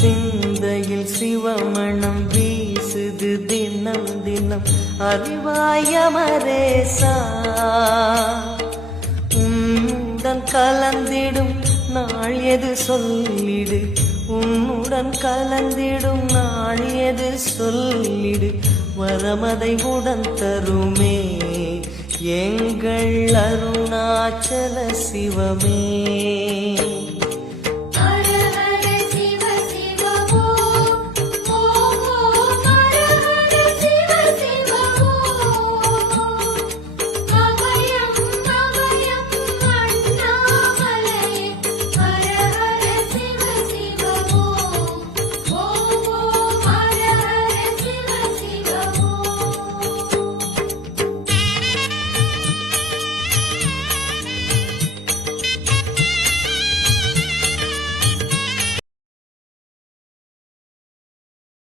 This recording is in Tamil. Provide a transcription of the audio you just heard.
சிந்தையில் சிவமணம் வீசுது தினம் தினம் அறிவாய மரேசா உன்னுடன் கலந்திடும் நாள் எது சொல்லிடு உன்னுடன் கலந்திடும் நாள் எது சொல்லிடு வரமதை உடன் தருமே எங்கள் அருணாச்சல சிவமே.